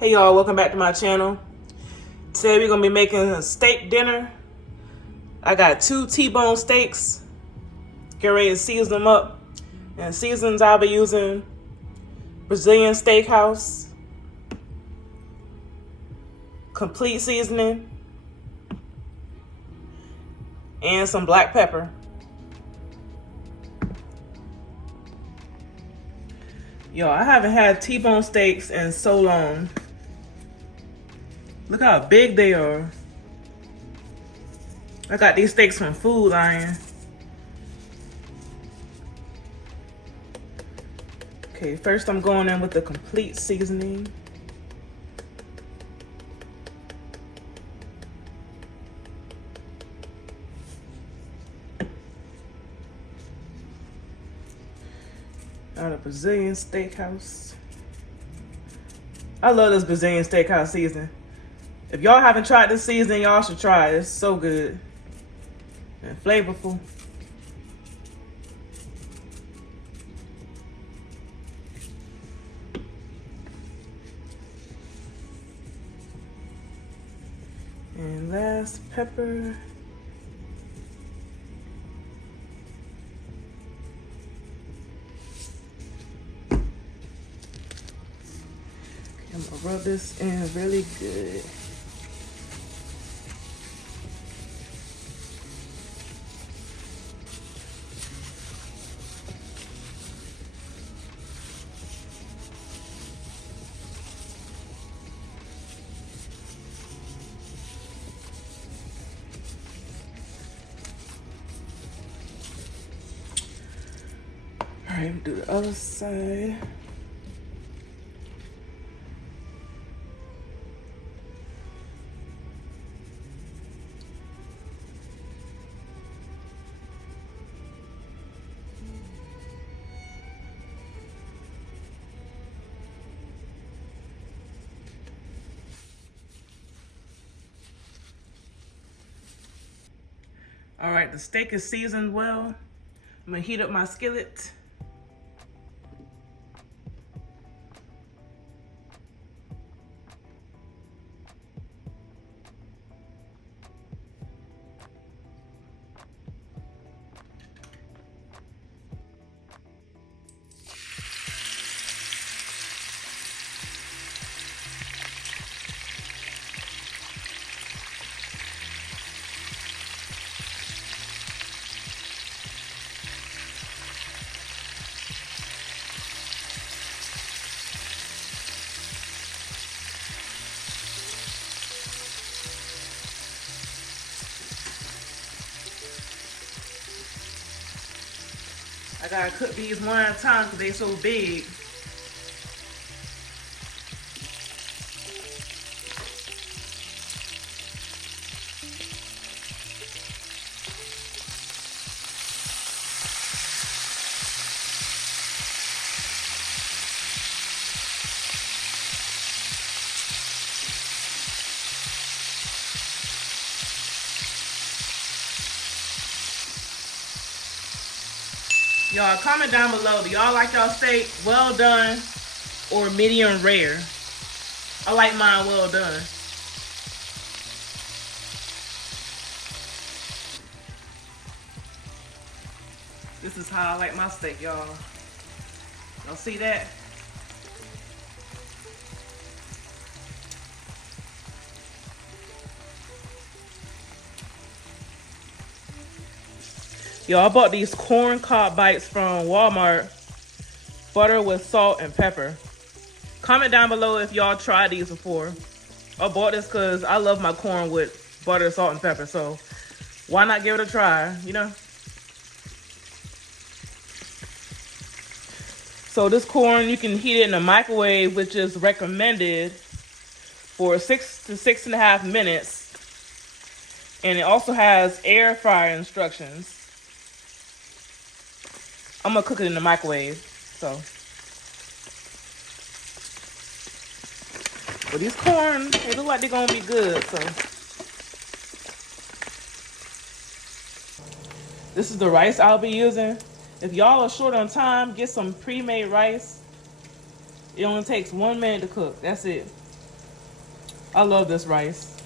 Hey y'all, welcome back to my channel. Today we're gonna be making a steak dinner. I got 2 T-bone steaks. Get ready to season them up. And seasons I'll be using Brazilian Steakhouse, complete seasoning, and some black pepper. Yo, I haven't had T-bone steaks in so long. Look how big they are. I got these steaks from Food Lion. Okay, first I'm going in with the complete seasoning. Out of Brazilian Steakhouse. I love this Brazilian Steakhouse seasoning. If y'all haven't tried this seasoning, y'all should try it. It's so good and flavorful. And last, pepper. I'm gonna rub this in really good. All right, do the other side. All right, the steak is seasoned well. I'm gonna heat up my skillet. I gotta cook these one at a time because they're so big. Y'all comment down below. Do y'all like y'all steak well done or medium rare? I like mine well done. This is how I like my steak, y'all. Y'all see that? Y'all, I bought these corn cob bites from Walmart. Butter with salt and pepper. Comment down below if y'all tried these before. I bought this because I love my corn with butter, salt, and pepper. So why not give it a try, you know? So this corn, you can heat it in the microwave, which is recommended for 6 to 6.5 minutes. And it also has air fryer instructions. I'm gonna cook it in the microwave, so. But these corn, they look like they're gonna be good, so. This is the rice I'll be using. If y'all are short on time, get some pre-made rice. It only takes 1 minute to cook, that's it. I love this rice.